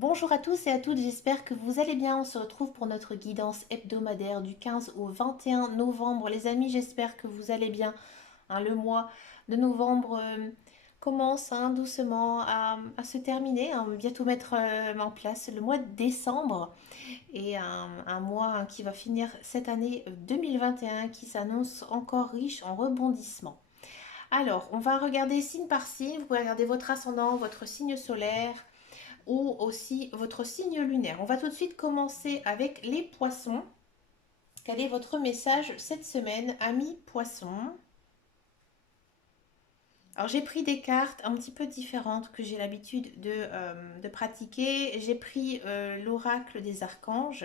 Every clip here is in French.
Bonjour à tous et à toutes, j'espère que vous allez bien. On se retrouve pour notre guidance hebdomadaire du 15 au 21 novembre. Les amis, j'espère que vous allez bien. Le mois de novembre commence doucement à se terminer. On va bientôt mettre en place le mois de décembre et un mois qui va finir cette année 2021 qui s'annonce encore riche en rebondissements. Alors, on va regarder signe par signe. Vous pouvez regarder votre ascendant, votre signe solaire ou aussi votre signe lunaire. On va tout de suite commencer avec les poissons. Quel est votre message cette semaine, amis poissons? Alors j'ai pris des cartes un petit peu différentes que j'ai l'habitude de pratiquer. J'ai pris l'oracle des archanges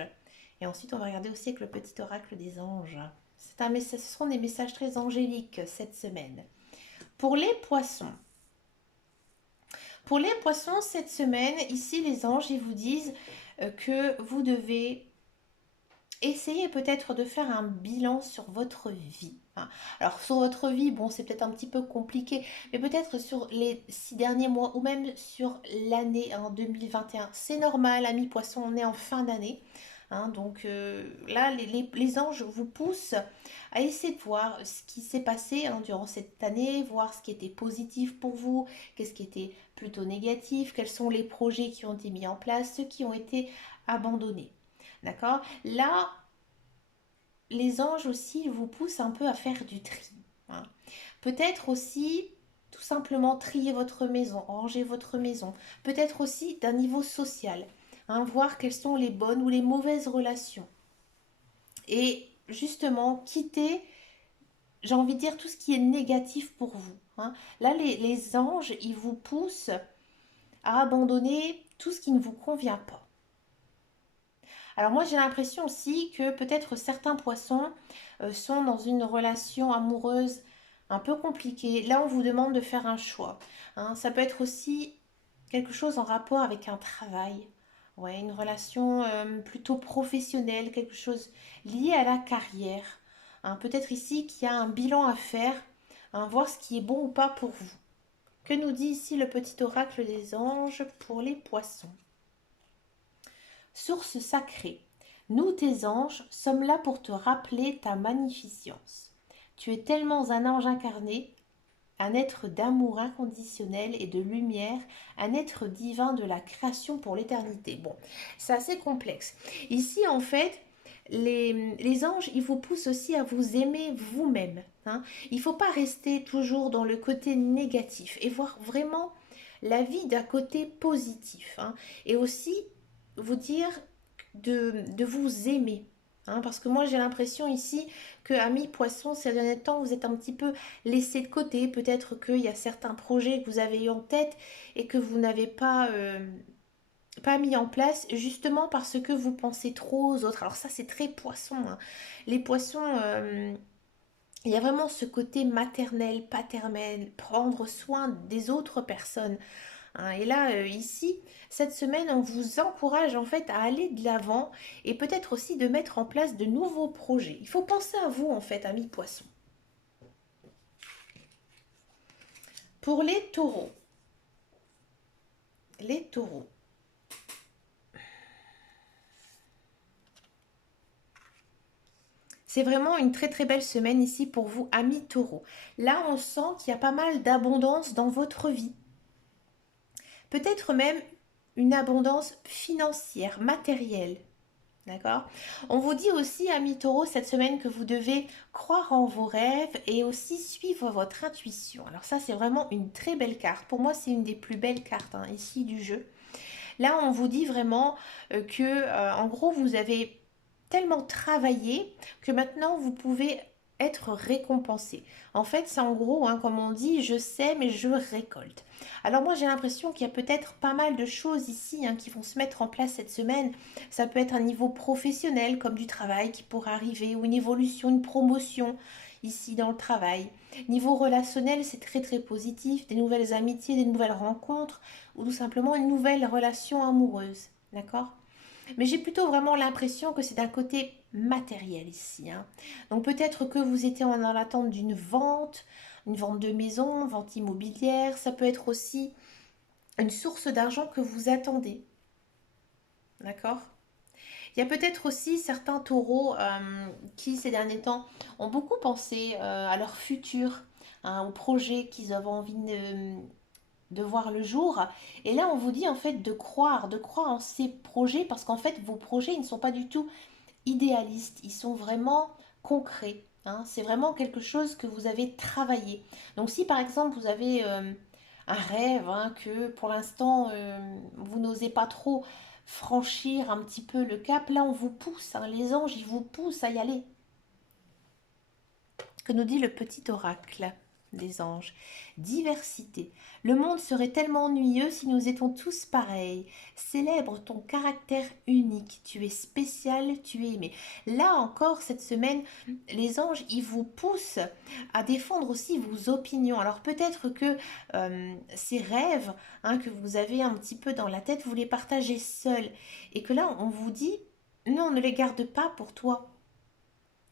et ensuite on va regarder aussi avec le petit oracle des anges. Ce seront des messages très angéliques cette semaine. Pour les poissons, cette semaine, ici les anges ils vous disent que vous devez essayez peut-être de faire un bilan sur votre vie. Alors sur votre vie, bon c'est peut-être un petit peu compliqué, mais peut-être sur les 6 derniers mois ou même sur l'année 2021. C'est normal, amis poissons, on est en fin d'année. Donc là, les anges vous poussent à essayer de voir ce qui s'est passé durant cette année, voir ce qui était positif pour vous, qu'est-ce qui était plutôt négatif, quels sont les projets qui ont été mis en place, ceux qui ont été abandonnés. D'accord? Là, les anges aussi vous poussent un peu à faire du tri. hein. Peut-être aussi tout simplement trier votre maison, ranger votre maison. Peut-être aussi d'un niveau social. Voir quelles sont les bonnes ou les mauvaises relations. Et justement, quitter, j'ai envie de dire, tout ce qui est négatif pour vous. Là, les anges, ils vous poussent à abandonner tout ce qui ne vous convient pas. Alors moi j'ai l'impression aussi que peut-être certains poissons sont dans une relation amoureuse un peu compliquée. Là on vous demande de faire un choix. Ça peut être aussi quelque chose en rapport avec un travail. Ouais, une relation plutôt professionnelle, quelque chose lié à la carrière. Peut-être ici qu'il y a un bilan à faire, voir ce qui est bon ou pas pour vous. Que nous dit ici le petit oracle des anges pour les poissons? Source sacrée, nous tes anges sommes là pour te rappeler ta magnificence. Tu es tellement un ange incarné, un être d'amour inconditionnel et de lumière, un être divin de la création pour l'éternité. Bon, c'est assez complexe. Ici, en fait, les anges, ils vous poussent aussi à vous aimer vous-même. Il ne faut pas rester toujours dans le côté négatif et voir vraiment la vie d'un côté positif. Et aussi vous dire de vous aimer. Parce que moi j'ai l'impression ici que amis poissons, ces derniers temps, vous êtes un petit peu laissé de côté. Peut-être qu'il y a certains projets que vous avez eu en tête et que vous n'avez pas mis en place justement parce que vous pensez trop aux autres. Alors ça c'est très poisson. Les poissons, il y a vraiment ce côté maternel, paternel, prendre soin des autres personnes. Et là, ici, cette semaine, on vous encourage en fait à aller de l'avant et peut-être aussi de mettre en place de nouveaux projets. Il faut penser à vous en fait, amis poissons. Pour les taureaux, c'est vraiment une très très belle semaine ici pour vous, amis taureaux. Là, on sent qu'il y a pas mal d'abondance dans votre vie. Peut-être même une abondance financière, matérielle. D'accord. On vous dit aussi, amis taureaux, cette semaine que vous devez croire en vos rêves et aussi suivre votre intuition. Alors ça, c'est vraiment une très belle carte. Pour moi, c'est une des plus belles cartes ici du jeu. Là, on vous dit vraiment en gros, vous avez tellement travaillé que maintenant, vous pouvez être récompensé. En fait, c'est en gros, comme on dit, je sais, mais je récolte. Alors moi, j'ai l'impression qu'il y a peut-être pas mal de choses ici qui vont se mettre en place cette semaine. Ça peut être un niveau professionnel, comme du travail qui pourrait arriver, ou une évolution, une promotion ici dans le travail. Niveau relationnel, c'est très très positif, des nouvelles amitiés, des nouvelles rencontres, ou tout simplement une nouvelle relation amoureuse. D'accord? Mais j'ai plutôt vraiment l'impression que c'est d'un côté matériel ici. Donc peut-être que vous étiez dans l'attente une vente de maison, vente immobilière. Ça peut être aussi une source d'argent que vous attendez. D'accord? Il y a peut-être aussi certains taureaux qui, ces derniers temps, ont beaucoup pensé à leur futur, hein, aux projets qu'ils avaient envie de voir le jour. Et là, on vous dit en fait de croire en ces projets, parce qu'en fait, vos projets, ils ne sont pas du tout idéalistes, ils sont vraiment concrets. Hein. C'est vraiment quelque chose que vous avez travaillé. Donc si par exemple vous avez un rêve hein, que pour l'instant vous n'osez pas trop franchir un petit peu le cap, là on vous pousse, hein, les anges ils vous poussent à y aller. Que nous dit le petit oracle des anges? Diversité. Le monde serait tellement ennuyeux si nous étions tous pareils. Célèbre ton caractère unique. Tu es spécial, tu es aimé. Là encore, cette semaine, les anges, ils vous poussent à défendre aussi vos opinions. Alors peut-être que ces rêves hein, que vous avez un petit peu dans la tête, vous les partagez seuls. Et que là, on vous dit, non, ne les garde pas pour toi.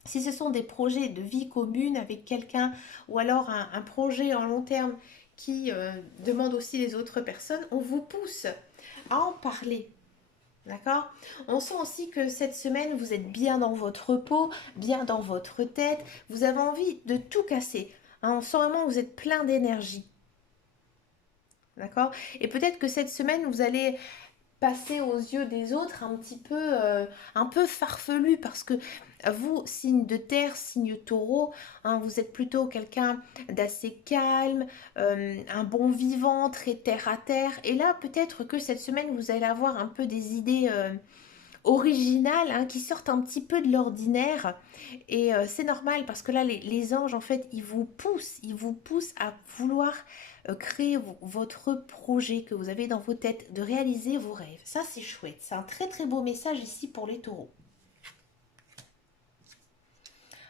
Si ce sont des projets de vie commune avec quelqu'un ou alors un projet en long terme qui demande aussi les autres personnes, on vous pousse à en parler. D'accord? On sent aussi que cette semaine, vous êtes bien dans votre peau, bien dans votre tête. Vous avez envie de tout casser. Hein, on sent vraiment que vous êtes plein d'énergie. D'accord? Et peut-être que cette semaine, vous allez passer aux yeux des autres un peu farfelu parce que vous, signe de terre, signe taureau, hein, vous êtes plutôt quelqu'un d'assez calme, un bon vivant, très terre à terre. Et là, peut-être que cette semaine, vous allez avoir un peu des idées originales hein, qui sortent un petit peu de l'ordinaire. Et c'est normal parce que là, les anges, en fait, ils vous poussent à vouloir créer votre projet que vous avez dans vos têtes, de réaliser vos rêves. Ça, c'est chouette. C'est un très très beau message ici pour les taureaux.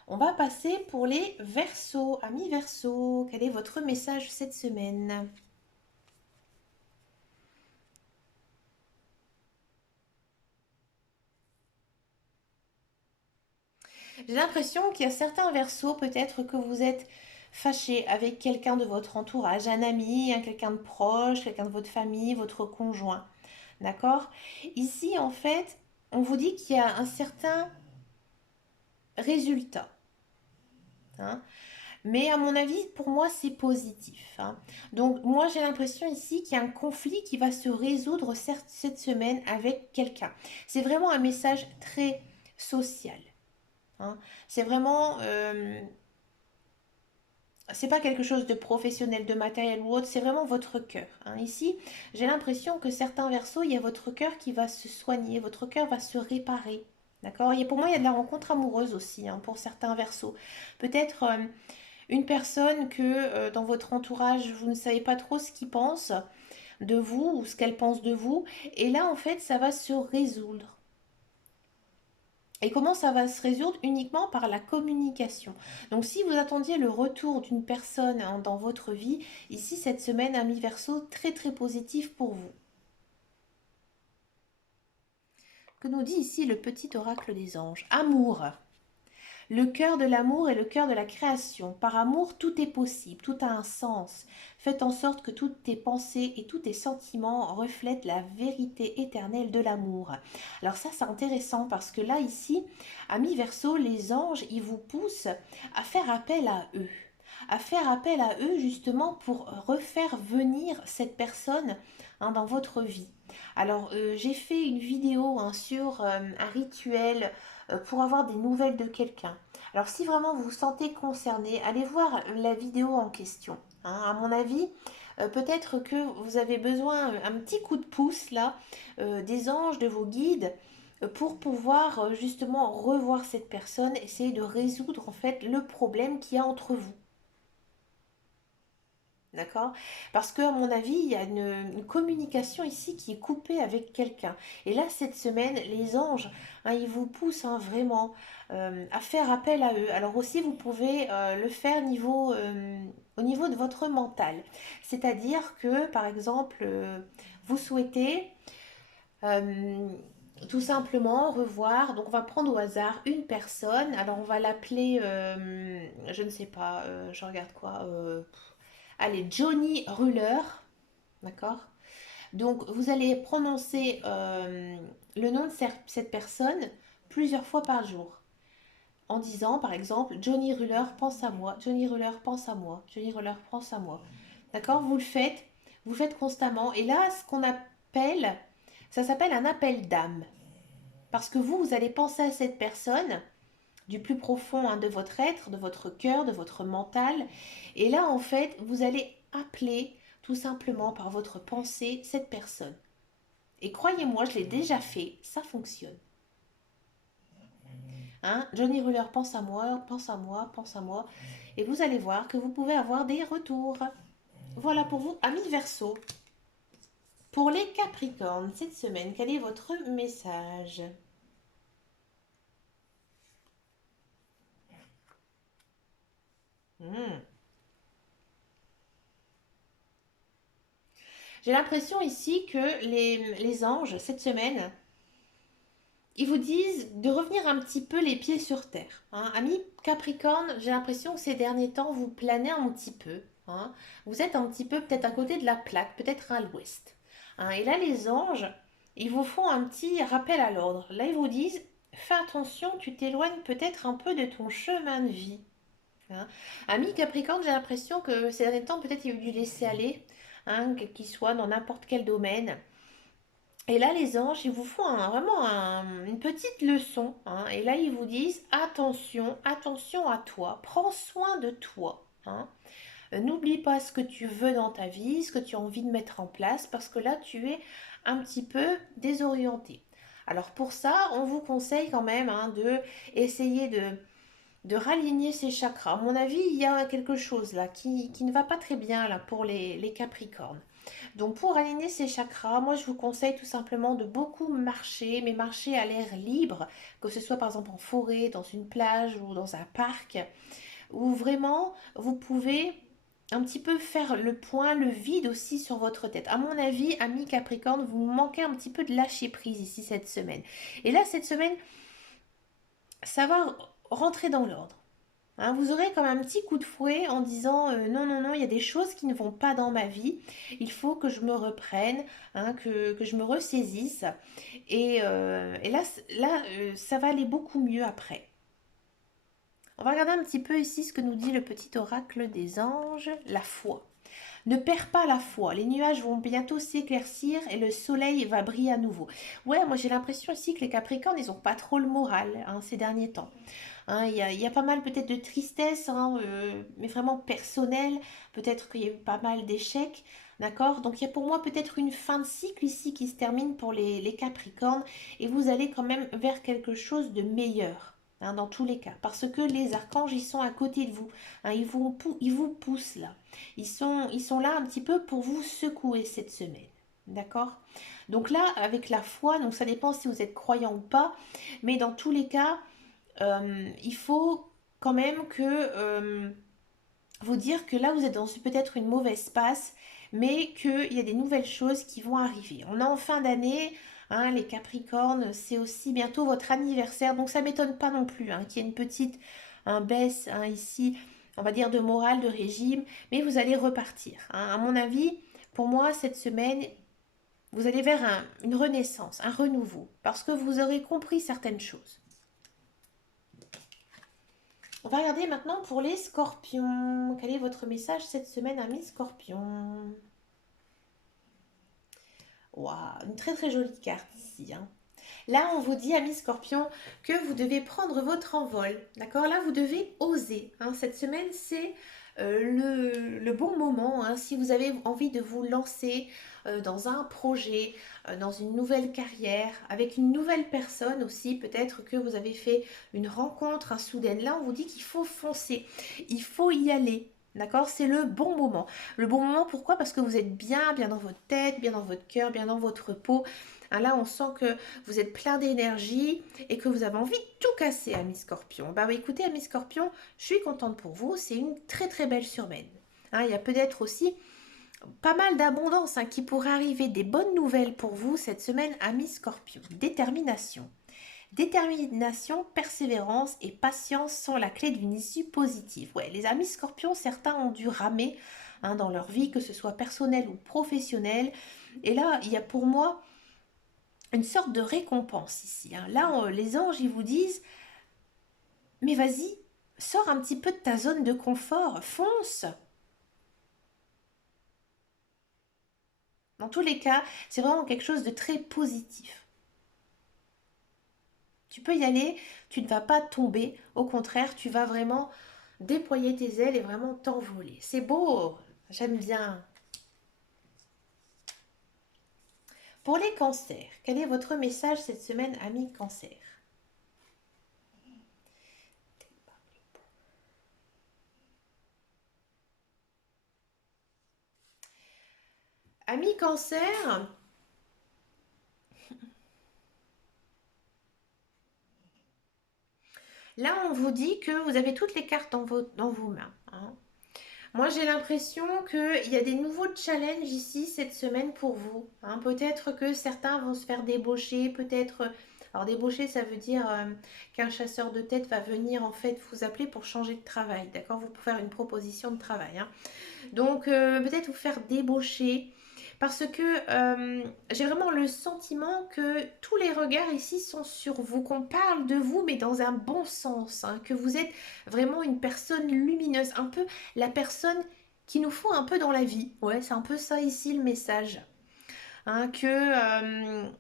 On va passer pour les versos. Amis versos, quel est votre message cette semaine? J'ai l'impression qu'il y a certains versos, peut-être que vous êtes fâché avec quelqu'un de votre entourage, un ami, quelqu'un de proche, quelqu'un de votre famille, votre conjoint. D'accord? Ici, en fait, on vous dit qu'il y a un certain résultat. Hein. Mais à mon avis, pour moi, c'est positif. Hein. Donc, moi, j'ai l'impression ici qu'il y a un conflit qui va se résoudre cette semaine avec quelqu'un. C'est vraiment un message très social. Hein. C'est vraiment c'est pas quelque chose de professionnel, de matériel ou autre, c'est vraiment votre cœur. Hein. Ici, j'ai l'impression que certains versos, il y a votre cœur qui va se soigner, votre cœur va se réparer. D'accord? Et pour moi, il y a de la rencontre amoureuse aussi, hein, pour certains versos. Peut-être une personne que dans votre entourage, vous ne savez pas trop ce qu'il pense de vous ou ce qu'elle pense de vous. Et là, en fait, ça va se résoudre. Et comment ça va se résoudre? Uniquement par la communication. Donc si vous attendiez le retour d'une personne hein, dans votre vie, ici cette semaine, ami Verseau, très très positif pour vous. Que nous dit ici le petit oracle des anges? Amour. Le cœur de l'amour est le cœur de la création. Par amour, tout est possible, tout a un sens. Faites en sorte que toutes tes pensées et tous tes sentiments reflètent la vérité éternelle de l'amour. Alors ça, c'est intéressant parce que là, ici, amis Verseau, les anges, ils vous poussent à faire appel à eux. À faire appel à eux justement pour refaire venir cette personne hein, dans votre vie. Alors, j'ai fait une vidéo hein, sur un rituel pour avoir des nouvelles de quelqu'un. Alors si vraiment vous vous sentez concerné, allez voir la vidéo en question. Hein. À mon avis, peut-être que vous avez besoin un petit coup de pouce là, des anges, de vos guides, pour pouvoir justement revoir cette personne, essayer de résoudre en fait le problème qu'il y a entre vous. D'accord? Parce que, à mon avis, il y a une communication ici qui est coupée avec quelqu'un. Et là, cette semaine, les anges, hein, ils vous poussent hein, vraiment à faire appel à eux. Alors aussi, vous pouvez le faire au niveau de votre mental. C'est-à-dire que, par exemple, vous souhaitez euh, tout simplement revoir, donc on va prendre au hasard une personne. Alors on va l'appeler, je ne sais pas, je regarde quoi. Allez, Johnny Ruller, d'accord? Donc, vous allez prononcer le nom de cette personne plusieurs fois par jour. En disant, par exemple, Johnny Ruller, pense à moi. Johnny Ruller, pense à moi. Johnny Ruller, pense à moi. D'accord? Vous le faites constamment. Et là, ce qu'on appelle, ça s'appelle un appel d'âme. Parce que vous allez penser à cette personne du plus profond de votre être, de votre cœur, de votre mental. Et là, en fait, vous allez appeler tout simplement par votre pensée cette personne. Et croyez-moi, je l'ai déjà fait, ça fonctionne. Hein, Johnny Ruller, pense à moi, pense à moi, pense à moi. Et vous allez voir que vous pouvez avoir des retours. Voilà pour vous, amis Verseau. Pour les Capricornes, cette semaine, quel est votre message? Hmm. J'ai l'impression ici que les anges, cette semaine, ils vous disent de revenir un petit peu les pieds sur terre. Hein. Amis Capricorne, j'ai l'impression que ces derniers temps, vous planez un petit peu. Hein. Vous êtes un petit peu peut-être à côté de la plaque, peut-être à l'ouest. Hein. Et là, les anges, ils vous font un petit rappel à l'ordre. Là, ils vous disent, fais attention, tu t'éloignes peut-être un peu de ton chemin de vie. Hein. Ami Capricorne, j'ai l'impression que ces derniers temps, peut-être il y a eu du laisser-aller, hein, qu'il soit dans n'importe quel domaine. Et là, les anges, ils vous font vraiment une petite leçon. Hein. Et là, ils vous disent, attention, attention à toi, prends soin de toi. Hein. N'oublie pas ce que tu veux dans ta vie, ce que tu as envie de mettre en place, parce que là, tu es un petit peu désorienté. Alors pour ça, on vous conseille quand même de essayer de raligner ses chakras. À mon avis, il y a quelque chose là qui ne va pas très bien là pour les Capricornes. Donc pour aligner ces chakras, moi je vous conseille tout simplement de beaucoup marcher, mais marcher à l'air libre, que ce soit par exemple en forêt, dans une plage ou dans un parc, où vraiment vous pouvez un petit peu faire le point, le vide aussi sur votre tête. À mon avis, ami Capricorne, vous manquez un petit peu de lâcher prise ici cette semaine. Et là, cette semaine, ça va rentrer dans l'ordre. Hein, vous aurez comme un petit coup de fouet en disant non, non, non, il y a des choses qui ne vont pas dans ma vie. Il faut que je me reprenne, hein, que je me ressaisisse. Et là, ça va aller beaucoup mieux après. On va regarder un petit peu ici ce que nous dit le petit oracle des anges, la foi. Ne perds pas la foi, les nuages vont bientôt s'éclaircir et le soleil va briller à nouveau. Ouais, moi j'ai l'impression ici que les Capricornes, ils n'ont pas trop le moral ces derniers temps. Hein, il y a pas mal peut-être de tristesse, mais vraiment personnelle. Peut-être qu'il y a eu pas mal d'échecs. D'accord? Donc il y a pour moi peut-être une fin de cycle ici qui se termine pour les Capricornes. Et vous allez quand même vers quelque chose de meilleur. Hein, dans tous les cas. Parce que les archanges, ils sont à côté de vous. Hein, ils vous poussent là. Ils sont là un petit peu pour vous secouer cette semaine. D'accord? Donc là, avec la foi, donc ça dépend si vous êtes croyant ou pas. Mais dans tous les cas, il faut quand même que vous dire que là vous êtes dans peut-être une mauvaise passe, mais qu'il y a des nouvelles choses qui vont arriver. On est en fin d'année, hein, les Capricornes, c'est aussi bientôt votre anniversaire, donc ça m'étonne pas non plus qu'il y ait une petite baisse ici, on va dire de morale, de régime, mais vous allez repartir. Hein. À mon avis, pour moi, cette semaine, vous allez vers une renaissance, un renouveau, parce que vous aurez compris certaines choses. On va regarder maintenant pour les scorpions. Quel est votre message cette semaine, amis scorpions? Waouh, une très très jolie carte ici. Hein. Là, on vous dit, amis scorpions, que vous devez prendre votre envol. D'accord? Là, vous devez oser. Hein. Cette semaine, c'est le bon moment. Hein. Si vous avez envie de vous lancer dans un projet, dans une nouvelle carrière, avec une nouvelle personne aussi, peut-être que vous avez fait une rencontre soudaine. Là, on vous dit qu'il faut foncer. Il faut y aller. D'accord? C'est le bon moment. Le bon moment, pourquoi? Parce que vous êtes bien, bien dans votre tête, bien dans votre cœur, bien dans votre peau. Hein, là, on sent que vous êtes plein d'énergie et que vous avez envie de tout casser, amis scorpions. Bah écoutez, amis scorpions, je suis contente pour vous. C'est une très très belle semaine. Hein, il y a peut-être aussi pas mal d'abondance qui pourrait arriver. Des bonnes nouvelles pour vous cette semaine, amis scorpions. Détermination. Détermination, persévérance et patience sont la clé d'une issue positive. Ouais, les amis scorpions, certains ont dû ramer dans leur vie, que ce soit personnel ou professionnel. Et là, il y a pour moi une sorte de récompense ici, hein. Là, les anges, ils vous disent, mais vas-y, sors un petit peu de ta zone de confort, fonce. Dans tous les cas, c'est vraiment quelque chose de très positif. Tu peux y aller, tu ne vas pas tomber, au contraire, tu vas vraiment déployer tes ailes et vraiment t'envoler. C'est beau, j'aime bien. Pour les cancers, quel est votre message cette semaine, amis cancer? Amis cancer, là on vous dit que vous avez toutes les cartes dans vos mains, hein. Moi, j'ai l'impression qu'il y a des nouveaux challenges ici cette semaine pour vous, hein. Peut-être que certains vont se faire débaucher, peut-être... Alors débaucher, ça veut dire qu'un chasseur de tête va venir en fait vous appeler pour changer de travail, d'accord? Vous pouvez faire une proposition de travail, hein. Donc peut-être vous faire débaucher parce que j'ai vraiment le sentiment que tous les regards ici sont sur vous, qu'on parle de vous mais dans un bon sens, hein, que vous êtes vraiment une personne lumineuse, un peu la personne qu'il nous faut un peu dans la vie. Ouais, c'est un peu ça ici le message, hein, que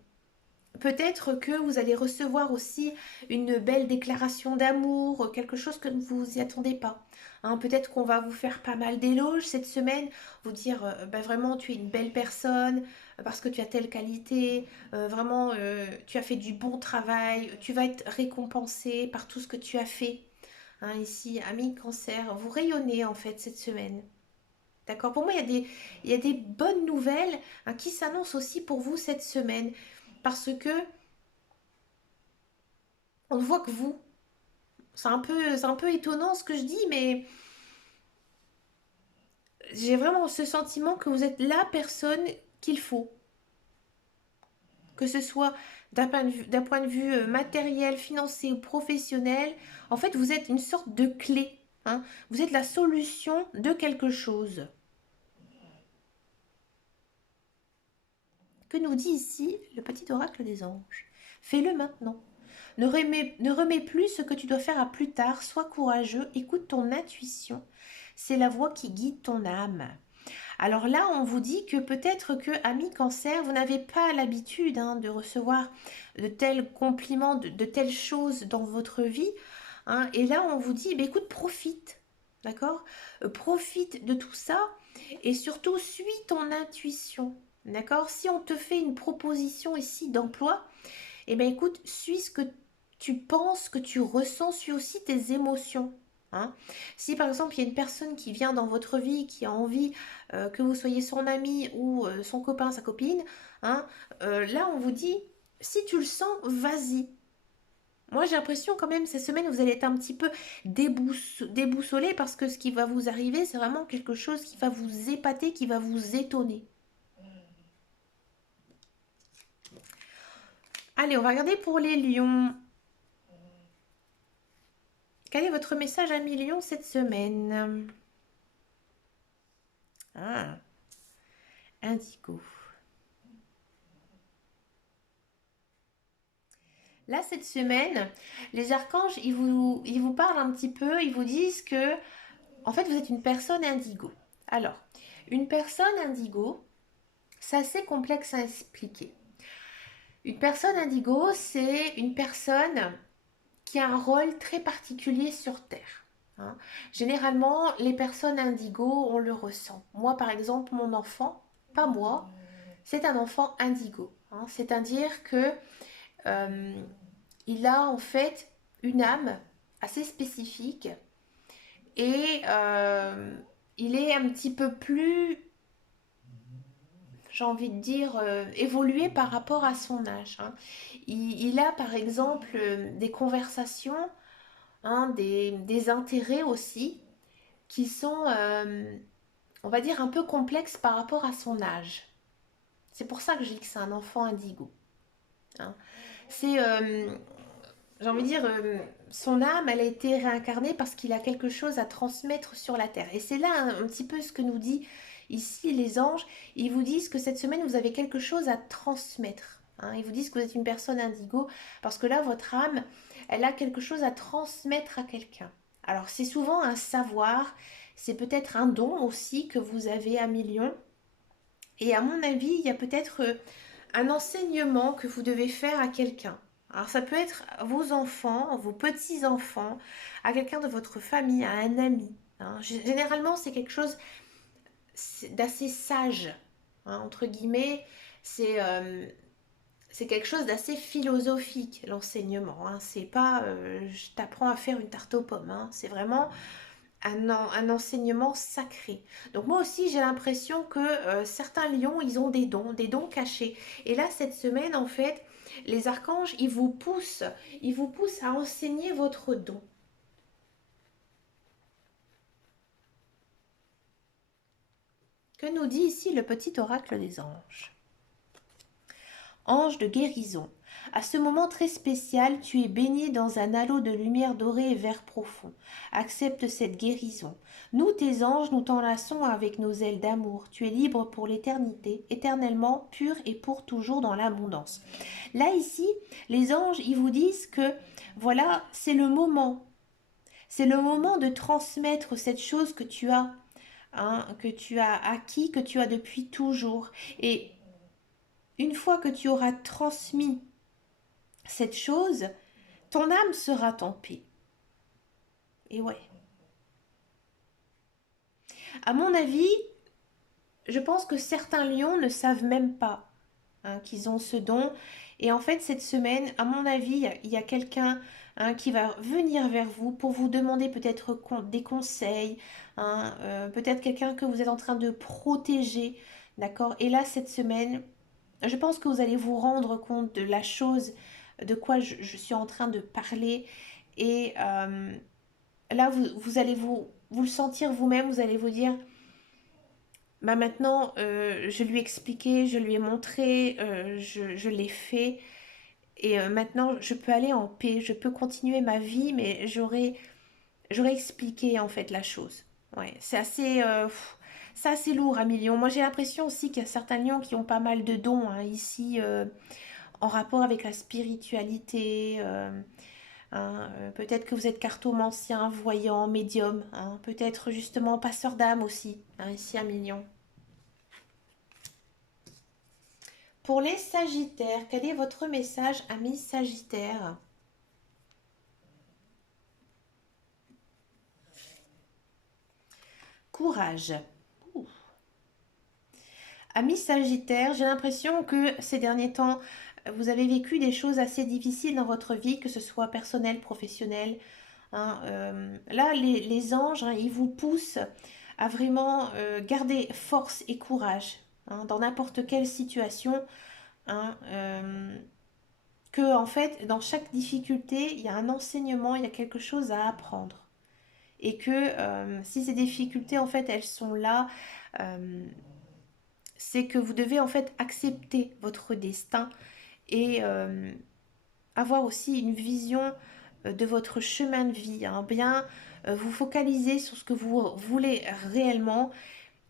peut-être que vous allez recevoir aussi une belle déclaration d'amour, quelque chose que vous y attendez pas, hein. Peut-être qu'on va vous faire pas mal d'éloges cette semaine, vous dire bah, vraiment tu es une belle personne parce que tu as telle qualité, vraiment tu as fait du bon travail, tu vas être récompensé par tout ce que tu as fait, hein. Ici, ami cancer, vous rayonnez en fait cette semaine. D'accord? Pour moi, il y a des bonnes nouvelles, hein, qui s'annoncent aussi pour vous cette semaine. Parce que on ne voit que vous. C'est un peu étonnant ce que je dis, mais j'ai vraiment ce sentiment que vous êtes la personne qu'il faut. Que ce soit d'un point de vue matériel, financier ou professionnel. En fait, vous êtes une sorte de clé, hein. Vous êtes la solution de quelque chose. Que nous dit ici le petit oracle des anges? Fais-le maintenant. Ne remets plus ce que tu dois faire à plus tard. Sois courageux, écoute ton intuition. C'est la voix qui guide ton âme. Alors là, on vous dit que peut-être que, ami cancer, vous n'avez pas l'habitude, hein, de recevoir de tels compliments, de telles choses dans votre vie, hein. Et là, on vous dit, bah, écoute, profite, d'accord? Profite de tout ça et surtout, suis ton intuition, d'accord? Si on te fait une proposition ici d'emploi, eh bien écoute, suis ce que tu penses, que tu ressens, suis aussi tes émotions, hein. Si par exemple il y a une personne qui vient dans votre vie, qui a envie que vous soyez son ami ou son copain, sa copine, hein, là on vous dit, si tu le sens, vas-y. Moi j'ai l'impression quand même cette semaine vous allez être un petit peu déboussolé parce que ce qui va vous arriver c'est vraiment quelque chose qui va vous épater, qui va vous étonner. Allez, on va regarder pour les lions. Quel est votre message à millions cette semaine? Ah, indigo. Là, cette semaine, les archanges, ils vous parlent un petit peu, ils vous disent que, en fait, vous êtes une personne indigo. Alors, une personne indigo, c'est assez complexe à expliquer. Une personne indigo, c'est une personne qui a un rôle très particulier sur Terre, hein. Généralement, les personnes indigo, on le ressent. Moi, par exemple, mon enfant, pas moi, c'est un enfant indigo, hein. C'est-à-dire que euh, il a en fait une âme assez spécifique et il est un petit peu plus, j'ai envie de dire, évolué par rapport à son âge, hein. Il a par exemple des conversations, hein, des intérêts aussi qui sont, on va dire, un peu complexes par rapport à son âge. C'est pour ça que je dis que c'est un enfant indigo, hein. C'est, j'ai envie de dire, son âme, elle a été réincarnée parce qu'il a quelque chose à transmettre sur la terre. Et c'est là un petit peu ce que nous dit Ici, les anges, ils vous disent que cette semaine, vous avez quelque chose à transmettre. Hein. Ils vous disent que vous êtes une personne indigo parce que là, votre âme, elle a quelque chose à transmettre à quelqu'un. Alors, c'est souvent un savoir, c'est peut-être un don aussi que vous avez à millions. Et à mon avis, il y a peut-être un enseignement que vous devez faire à quelqu'un. Alors ça peut être vos enfants, vos petits-enfants, à quelqu'un de votre famille, à un ami. Hein. Généralement, c'est quelque chose d'assez sage, hein, entre guillemets. C'est c'est quelque chose d'assez philosophique, l'enseignement. Hein. C'est pas je t'apprends à faire une tarte aux pommes. Hein. C'est vraiment un enseignement sacré. Donc moi aussi j'ai l'impression que certains lions, ils ont des dons cachés. Et là cette semaine en fait, les archanges, ils vous poussent à enseigner votre don. Que nous dit ici le petit oracle des anges? Ange de guérison. À ce moment très spécial, tu es baigné dans un halo de lumière dorée et vert profond. Accepte cette guérison. Nous, tes anges, nous t'enlaçons avec nos ailes d'amour. Tu es libre pour l'éternité, éternellement pur et pour toujours dans l'abondance. Là, ici, les anges, ils vous disent que, voilà, c'est le moment. C'est le moment de transmettre cette chose que tu as, hein, que tu as acquis, que tu as depuis toujours. Et une fois que tu auras transmis cette chose, ton âme sera en paix. Et ouais. À mon avis, je pense que certains lions ne savent même pas hein, qu'ils ont ce don. Et en fait, cette semaine, à mon avis, il y a quelqu'un hein, qui va venir vers vous pour vous demander peut-être des conseils, hein, peut-être quelqu'un que vous êtes en train de protéger, d'accord? Et là, cette semaine, je pense que vous allez vous rendre compte de la chose de quoi je suis en train de parler. Et là, vous allez vous le sentir vous-même, vous allez vous dire, bah maintenant, je lui ai expliqué, je lui ai montré, je l'ai fait. Et maintenant, je peux aller en paix, je peux continuer ma vie, mais j'aurais expliqué en fait la chose. Ouais, c'est assez lourd à millions. Moi, j'ai l'impression aussi qu'il y a certains lions qui ont pas mal de dons hein, ici en rapport avec la spiritualité. Hein, peut-être que vous êtes cartomancien, voyant, médium. Hein, peut-être justement passeur d'âme aussi, hein, ici à millions. Pour les Sagittaires, quel est votre message, amis Sagittaires? Courage. Ouh. Amis Sagittaires, j'ai l'impression que ces derniers temps, vous avez vécu des choses assez difficiles dans votre vie, que ce soit personnel, professionnel. Hein, là, les anges, hein, ils vous poussent à vraiment garder force et courage hein, dans n'importe quelle situation. Hein, que en fait, dans chaque difficulté, il y a un enseignement, il y a quelque chose à apprendre. Et que si ces difficultés, en fait, elles sont là, euh, c'est que vous devez en fait accepter votre destin et avoir aussi une vision de votre chemin de vie, hein, bien vous focaliser sur ce que vous voulez réellement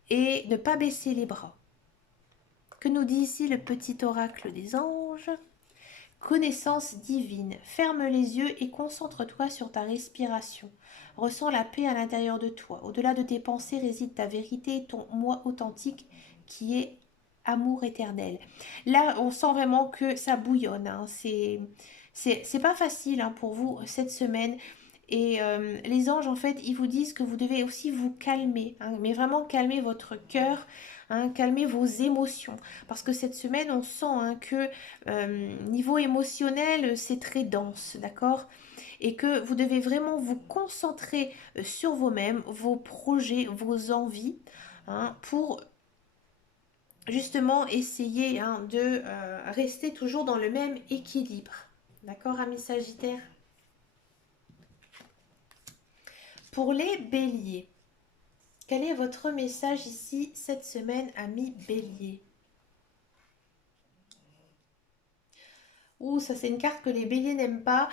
et ne pas baisser les bras. Que nous dit ici le petit oracle des anges? Connaissance divine. Ferme les yeux et concentre-toi sur ta respiration. Ressens la paix à l'intérieur de toi. Au-delà de tes pensées réside ta vérité et ton moi authentique qui est amour éternel. Là, on sent vraiment que ça bouillonne. Hein. C'est pas facile hein, pour vous cette semaine. Et les anges, en fait, ils vous disent que vous devez aussi vous calmer, hein, mais vraiment calmer votre cœur, hein, calmer vos émotions. Parce que cette semaine, on sent hein, que niveau émotionnel, c'est très dense, d'accord? Et que vous devez vraiment vous concentrer sur vous-même, vos projets, vos envies, hein, pour justement essayer hein, de rester toujours dans le même équilibre. D'accord, amis Sagittaire? Pour les béliers, quel est votre message ici cette semaine, amis béliers? Ouh, ça c'est une carte que les béliers n'aiment pas.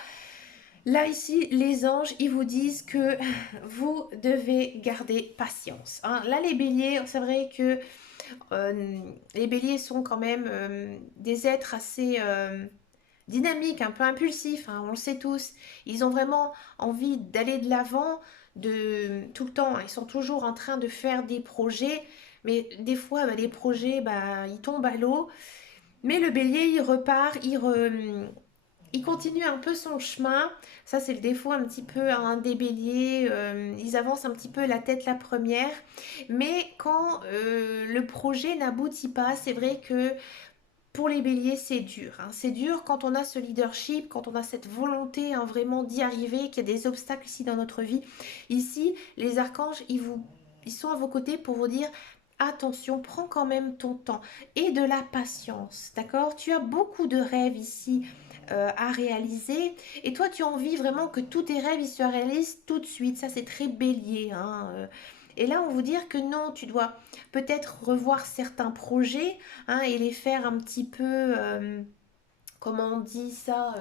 Là, ici, les anges, ils vous disent que vous devez garder patience, hein. Là, les béliers, c'est vrai que euh, les béliers sont quand même des êtres assez dynamiques, un peu impulsifs, hein, on le sait tous. Ils ont vraiment envie d'aller de l'avant de tout le temps, hein. Ils sont toujours en train de faire des projets, mais des fois, bah, les projets, bah, ils tombent à l'eau. Mais le bélier, il repart, il continue un peu son chemin. Ça, c'est le défaut un petit peu hein, des béliers. Ils avancent un petit peu la tête la première. Mais quand le projet n'aboutit pas, c'est vrai que pour les béliers, c'est dur, hein. C'est dur quand on a ce leadership, quand on a cette volonté hein, vraiment d'y arriver, qu'il y a des obstacles ici dans notre vie. Ici, les archanges, ils sont à vos côtés pour vous dire attention, prends quand même ton temps et de la patience, d'accord? Tu as beaucoup de rêves ici à réaliser et toi, tu as envie vraiment que tous tes rêves ils se réalisent tout de suite. Ça, c'est très bélier, hein. Et là, on vous dire que non, tu dois peut-être revoir certains projets hein, et les faire un petit peu, comment on dit ça,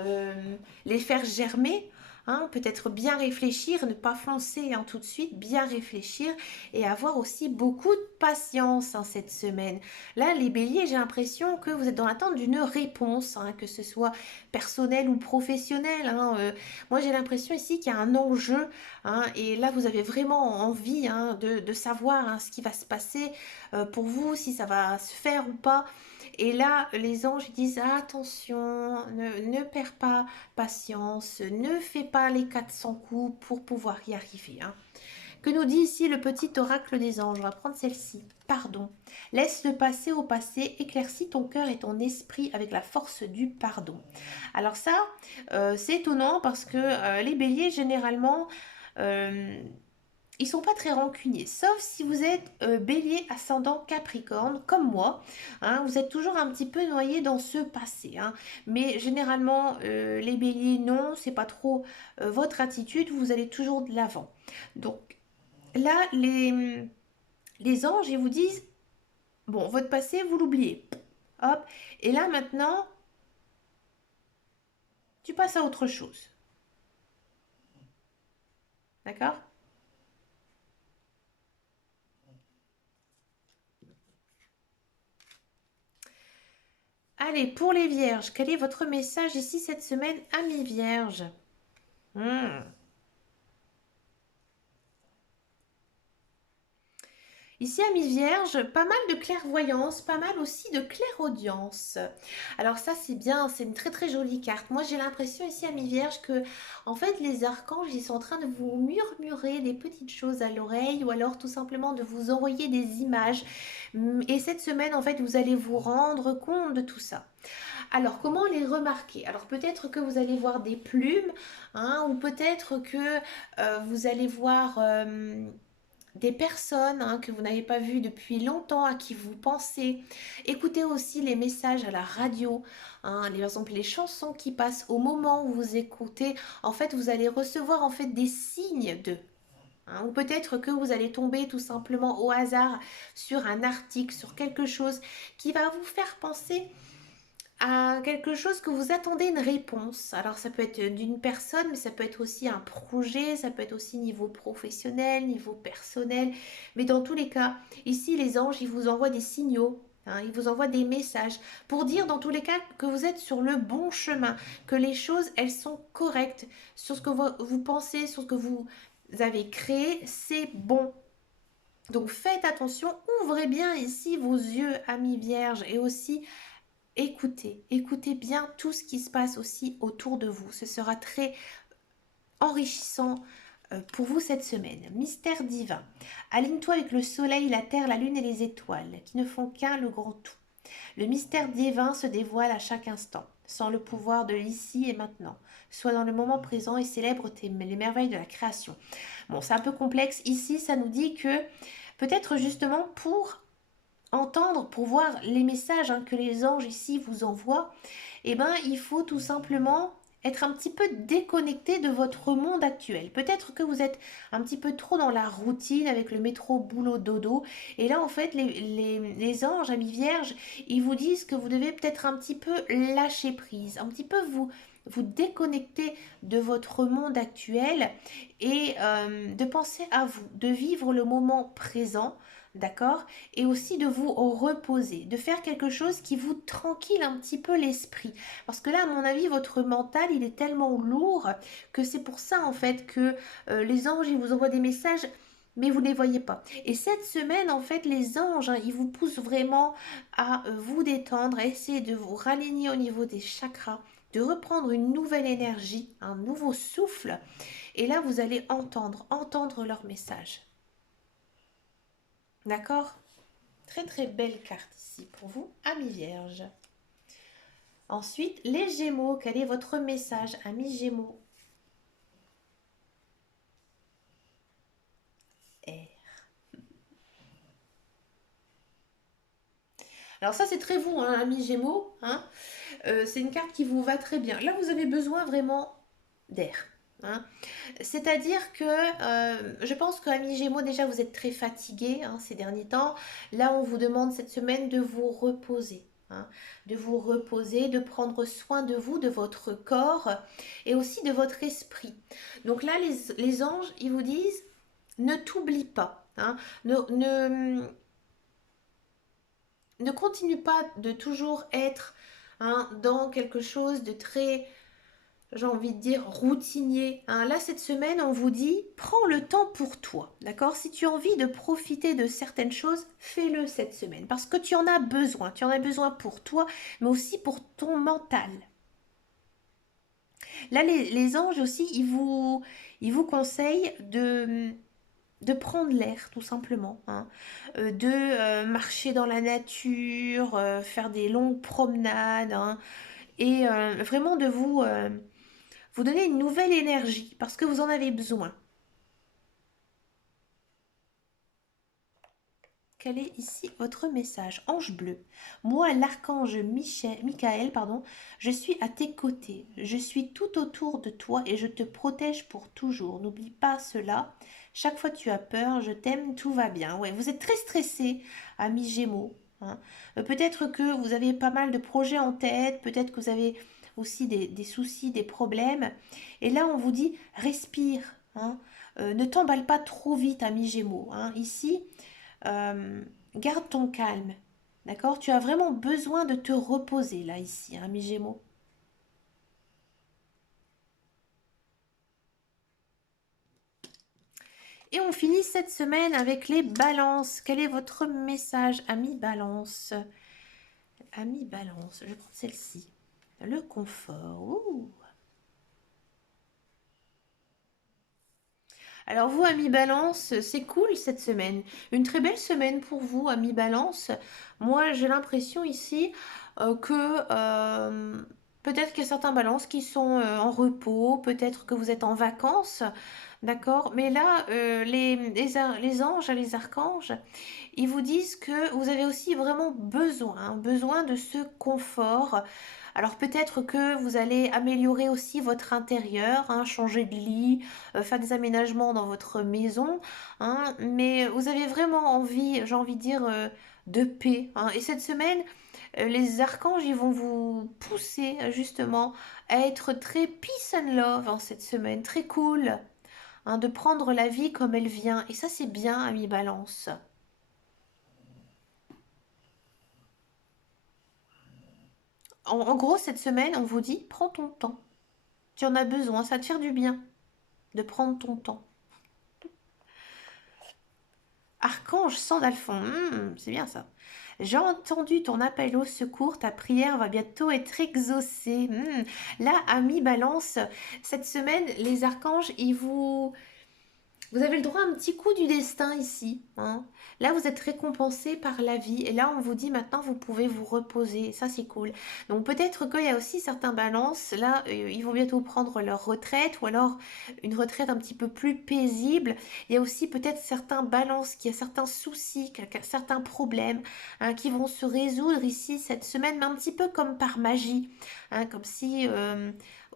les faire germer. Hein, peut-être bien réfléchir, ne pas foncer hein, tout de suite, bien réfléchir et avoir aussi beaucoup de patience hein, cette semaine. Là, les béliers, j'ai l'impression que vous êtes dans l'attente d'une réponse, hein, que ce soit personnelle ou professionnelle. Hein, moi, j'ai l'impression ici qu'il y a un enjeu hein, et là, vous avez vraiment envie hein, de savoir hein, ce qui va se passer pour vous, si ça va se faire ou pas. Et là, les anges disent attention, ne perds pas patience, ne fais pas les 400 coups pour pouvoir y arriver, hein. Que nous dit ici le petit oracle des anges? On va prendre celle-ci. Pardon. Laisse le passé au passé, éclaircis ton cœur et ton esprit avec la force du pardon. Alors ça, c'est étonnant parce que les béliers, généralement, euh, ils sont pas très rancuniers, sauf si vous êtes bélier ascendant capricorne, comme moi, hein, vous êtes toujours un petit peu noyé dans ce passé, hein. Mais généralement, les béliers, non, c'est pas trop votre attitude, vous allez toujours de l'avant. Donc là, les anges, ils vous disent, bon, votre passé, vous l'oubliez. Hop, et là maintenant, tu passes à autre chose. D'accord? Allez, pour les vierges, quel est votre message ici cette semaine, amis vierges? Hmm. Ici, amis vierges, pas mal de clairvoyance, pas mal aussi de clairaudience. Alors ça, c'est bien, c'est une très très jolie carte. Moi, j'ai l'impression ici, amis vierges, que en fait, les archanges, ils sont en train de vous murmurer des petites choses à l'oreille ou alors tout simplement de vous envoyer des images. Et cette semaine, en fait, vous allez vous rendre compte de tout ça. Alors, comment les remarquer? Alors, peut-être que vous allez voir des plumes, hein, ou peut-être que vous allez voir des personnes hein, que vous n'avez pas vues depuis longtemps, à qui vous pensez. Écoutez aussi les messages à la radio, hein, par exemple les chansons qui passent au moment où vous écoutez. En fait, vous allez recevoir en fait des signes d'eux. Hein, ou peut-être que vous allez tomber tout simplement au hasard sur un article, sur quelque chose qui va vous faire penser à quelque chose que vous attendez une réponse. Alors ça peut être d'une personne, mais ça peut être aussi un projet, ça peut être aussi niveau professionnel, niveau personnel. Mais dans tous les cas, ici les anges, ils vous envoient des signaux. Hein, ils vous envoient des messages pour dire dans tous les cas que vous êtes sur le bon chemin, que les choses, elles sont correctes sur ce que vous pensez, sur ce que vous avez créé, c'est bon. Donc faites attention, ouvrez bien ici vos yeux, amis vierges, et aussi écoutez, écoutez bien tout ce qui se passe aussi autour de vous. Ce sera très enrichissant pour vous cette semaine. Mystère divin. Aligne-toi avec le soleil, la terre, la lune et les étoiles, qui ne font qu'un le grand tout. Le mystère divin se dévoile à chaque instant, sans le pouvoir de l'ici et maintenant. Sois dans le moment présent et célèbre les merveilles de la création. Bon, c'est un peu complexe. Ici, ça nous dit que peut-être justement pour entendre, pour voir les messages hein, que les anges ici vous envoient, eh ben, il faut tout simplement être un petit peu déconnecté de votre monde actuel. Peut-être que vous êtes un petit peu trop dans la routine avec le métro, boulot, dodo. Et là, en fait, les anges, amis vierges, ils vous disent que vous devez peut-être un petit peu lâcher prise, un petit peu vous déconnecter de votre monde actuel et de penser à vous, de vivre le moment présent, d'accord? Et aussi de vous reposer, de faire quelque chose qui vous tranquille un petit peu l'esprit. Parce que là, à mon avis, votre mental, il est tellement lourd que c'est pour ça, en fait, que les anges, ils vous envoient des messages, mais vous ne les voyez pas. Et cette semaine, en fait, les anges, hein, ils vous poussent vraiment à vous détendre, à essayer de vous raligner au niveau des chakras, de reprendre une nouvelle énergie, un nouveau souffle. Et là, vous allez entendre leur message. D'accord? Très très belle carte ici pour vous, amis vierges. Ensuite, les Gémeaux, quel est votre message, amis Gémeaux? Air. Alors ça, c'est très vous, hein, amis Gémeaux. Hein. C'est une carte qui vous va très bien. Là, vous avez besoin vraiment d'air. Hein. C'est-à-dire que je pense que, amis Gémeaux, déjà, vous êtes très fatigués hein, ces derniers temps. Là, on vous demande cette semaine de vous reposer. Hein, de vous reposer, de prendre soin de vous, de votre corps et aussi de votre esprit. Donc là, les anges, ils vous disent, ne t'oublie pas. Hein, ne continue pas de toujours être hein, dans quelque chose de très, j'ai envie de dire, routinier. Hein. Là, cette semaine, on vous dit, prends le temps pour toi. D'accord? Si tu as envie de profiter de certaines choses, fais-le cette semaine. Parce que tu en as besoin. Tu en as besoin pour toi, mais aussi pour ton mental. Là, les anges aussi, ils vous conseillent de prendre l'air tout simplement, hein. De marcher dans la nature, faire des longues promenades hein, et vraiment de vous donner une nouvelle énergie parce que vous en avez besoin. Quel est ici votre message? Ange bleu, moi l'archange Michael, pardon, je suis à tes côtés, je suis tout autour de toi et je te protège pour toujours. N'oublie pas cela. Chaque fois que tu as peur, je t'aime, tout va bien. Ouais, vous êtes très stressé, ami Gémeaux. Hein. Peut-être que vous avez pas mal de projets en tête, peut-être que vous avez aussi des soucis, des problèmes. Et là, on vous dit, respire. Hein. Ne t'emballe pas trop vite, ami Gémeaux. Hein. Ici, euh, garde ton calme. D'accord? Tu as vraiment besoin de te reposer là, ici, hein, mi Gémeaux. Et on finit cette semaine avec les balances. Quel est votre message, ami balance? Ami balance, je prends celle-ci. Le confort. Ouh. Alors vous, ami balance, c'est cool cette semaine. Une très belle semaine pour vous, ami balance. Moi, j'ai l'impression ici que peut-être qu'il y a certains balances qui sont en repos, peut-être que vous êtes en vacances, d'accord? Mais là, les anges, les archanges, ils vous disent que vous avez aussi vraiment besoin de ce confort. Alors peut-être que vous allez améliorer aussi votre intérieur, hein, changer de lit, faire des aménagements dans votre maison, hein, mais vous avez vraiment envie, j'ai envie de dire, de paix. Hein. Et cette semaine, les archanges, ils vont vous pousser justement à être très peace and love en cette semaine, très cool, hein, de prendre la vie comme elle vient. Et ça, c'est bien, ami Balance. En gros, cette semaine, on vous dit, prends ton temps. Tu en as besoin, ça te fait du bien de prendre ton temps. Archange Sandalphon, c'est bien ça. J'ai entendu ton appel au secours, ta prière va bientôt être exaucée. Là, ami Balance, cette semaine, les archanges, vous avez le droit à un petit coup du destin ici. Hein. Là, vous êtes récompensé par la vie. Et là, on vous dit maintenant, vous pouvez vous reposer. Ça, c'est cool. Donc, peut-être qu'il y a aussi certains balances. Là, ils vont bientôt prendre leur retraite ou alors une retraite un petit peu plus paisible. Il y a aussi peut-être certains balances qui a certains soucis, certains problèmes hein, qui vont se résoudre ici cette semaine, mais un petit peu comme par magie. Hein, comme si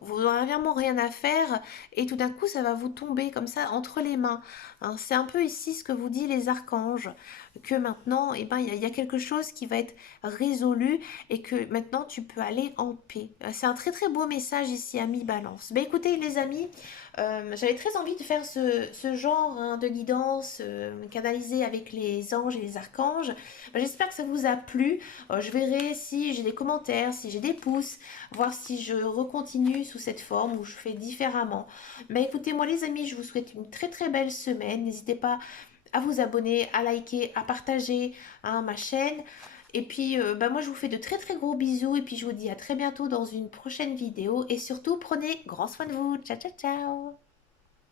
vous n'aurez vraiment rien à faire et tout d'un coup ça va vous tomber comme ça entre les mains. Hein. C'est un peu ici ce que vous dit les archanges, que maintenant eh ben, il y a quelque chose qui va être résolu et que maintenant tu peux aller en paix. C'est un très très beau message ici, ami Balance. Ben écoutez les amis, j'avais très envie de faire ce genre hein, de guidance canalisée avec les anges et les archanges. Ben, j'espère que ça vous a plu. Je verrai si j'ai des commentaires, si j'ai des pouces, voir si je recontinue sous cette forme ou je fais différemment. Mais écoutez, moi les amis, je vous souhaite une très très belle semaine. N'hésitez pas à vous abonner, à liker, à partager hein, ma chaîne. Et puis, bah, moi, je vous fais de très très gros bisous. Et puis, je vous dis à très bientôt dans une prochaine vidéo. Et surtout, prenez grand soin de vous. Ciao, ciao, ciao.